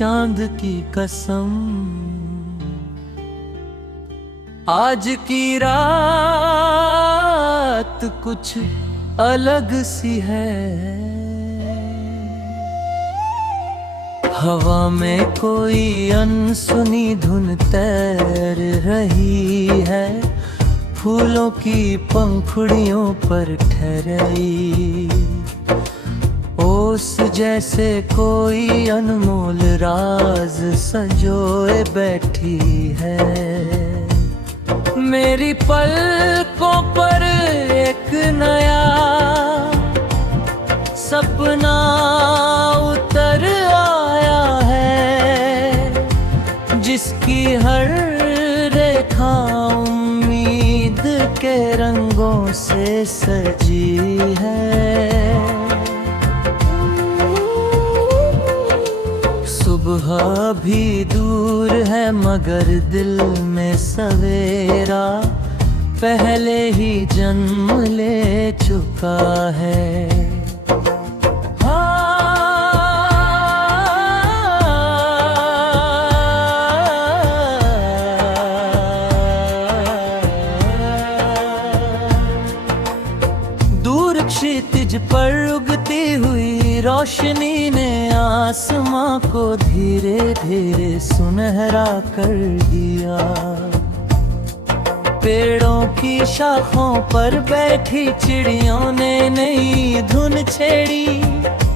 चांद की कसम, आज की रात कुछ अलग सी है। हवा में कोई अनसुनी धुन तैर रही है, फूलों की पंखुड़ियों पर ठहराई। ओस जैसे कोई अनमोल राज संजोए बैठी है। मेरी पलकों पर एक नया सपना उतर आया है, जिसकी हर रेखा उम्मीद के रंगों से सजी है। सुबह भी दूर है मगर दिल में सवेरा पहले ही जन्म ले चुका है। दूर क्षितिज पर उगती हुई रोशनी ने आसमां को धीरे धीरे सुनहरा कर दिया। पेड़ों की शाखों पर बैठी चिड़ियों ने नई धुन छेड़ी,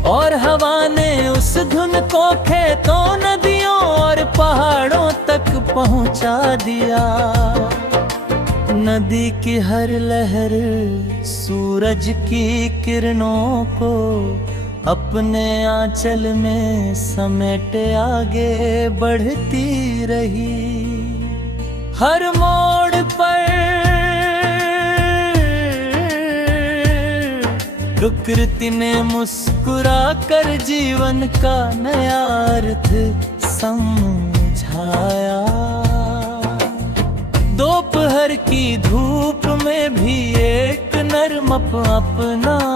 और हवा ने उस धुन को खेतों नदियों और पहाड़ों तक पहुंचा दिया। नदी की हर लहर सूरज की किरणों को अपने आंचल में समेटे आगे बढ़ती रही। हर मोड़ पर प्रकृति ने मुस्कुरा कर जीवन का नया अर्थ समझाया। दोपहर की धूप में भी एक नरम अपनापन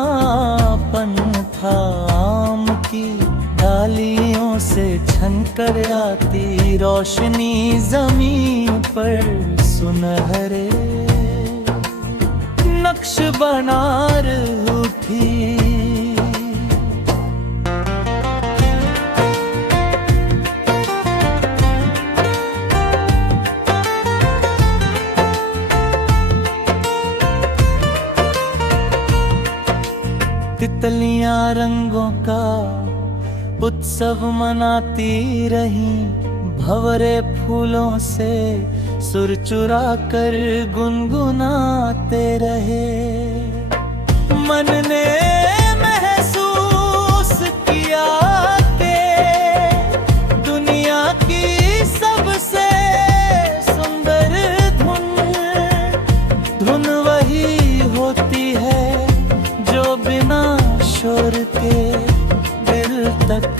था। आम की डालियों से छनकर आती रोशनी जमीन पर सुनहरे नक्श बना उठी। तितलियां रंगों का उत्सव मनाती रहीं, भंवरे फूलों से सुर चुरा कर गुनगुनाते रहे। मन ने महसूस किया कि दुनिया की सबसे सुंदर धुन वही होती है जो बिना शोर के दिल तक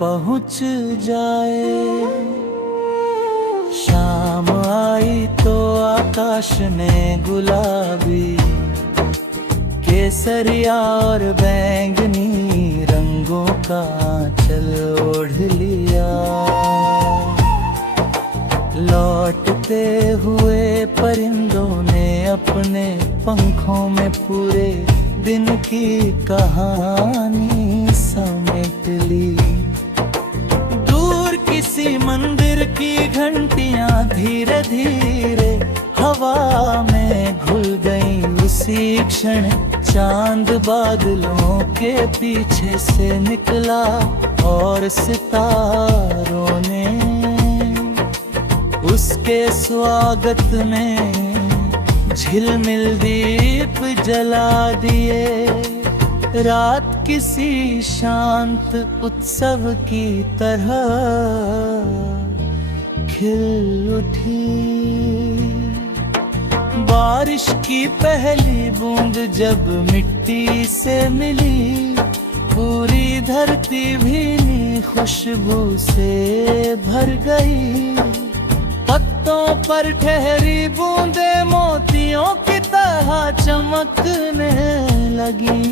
पहुंच जाए। शाम आई तो आकाश ने गुलाबी, केसरिया और बैंगनी रंगों का आंचल ओढ़ लिया। लौटते हुए परिंदों ने अपने पंखों में पूरे दिन की कहानी समेट ली। दूर किसी मंदिर की घंटियां धीरे धीरे हवा में घुल गईं। उसी क्षण चांद बादलों के पीछे से निकला और सितारों ने उसके स्वागत में झिलमिल दीप जला दिए। रात किसी शांत उत्सव की तरह खिल उठी। बारिश की पहली बूंद जब मिट्टी से मिली, पूरी धरती भीनी खुशबू से भर गई। पत्तों पर ठहरी बूंदे मोतियों की तरह चमकने लगी।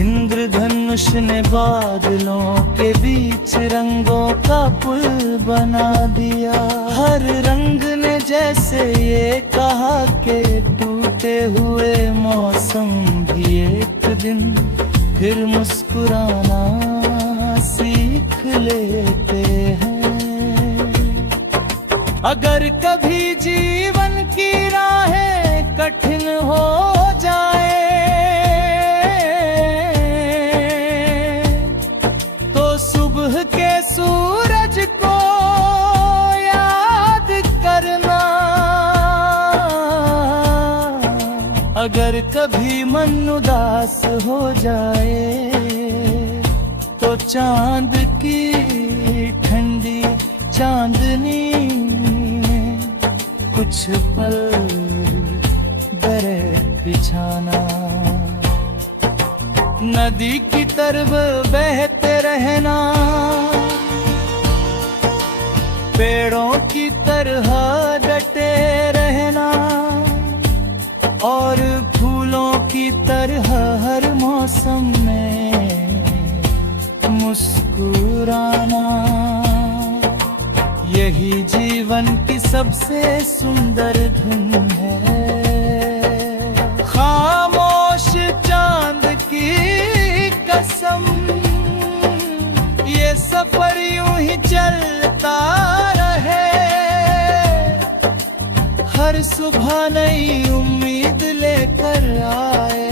इंद्रधनुष धनुष ने बादलों के बीच रंगों का पुल बना दिया। हर रंग ने जैसे ये कहा कि टूटे हुए मौसम भी एक दिन फिर मुस्कुराना सीख लेते हैं। अगर कभी जीवन की राहें कठिन हो जाए तो सुबह के सूरज को याद करना। अगर कभी मन उदास हो जाए तो चांद की ठंडी चांदनी में कुछ पल दर बिछाना। नदी की तरफ बहते रहना, पेड़ों की तरह डटे रहना और फूलों की तरह हर मौसम में मुस्कुराना। यही जीवन की सबसे सुंदर धुन है। खामोश चांद की कसम, ये सफर यूं ही चलता रहे। हर सुबह नई उम्मीद लेकर आए,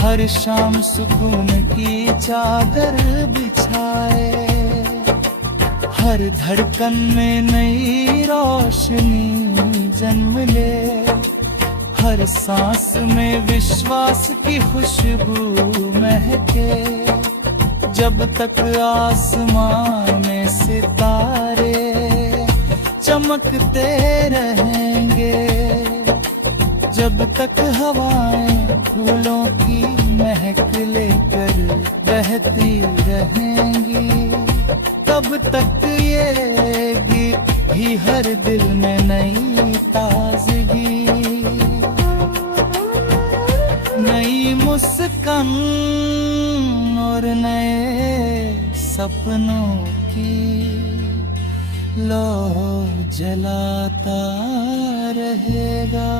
हर शाम सुकून की चादर बिछाए। हर धड़कन में नई रोशनी जन्म ले, हर सांस में विश्वास की खुशबू महके। जब तक आसमान में सितारे चमकते रहेंगे, जब तक हवाएं फूलों की महक लेकर बहती रहेंगी, तब तक ये गीत भी हर दिल में नई ताजगी, नई मुस्कान और नए सपनों की लौ जलाता रहेगा।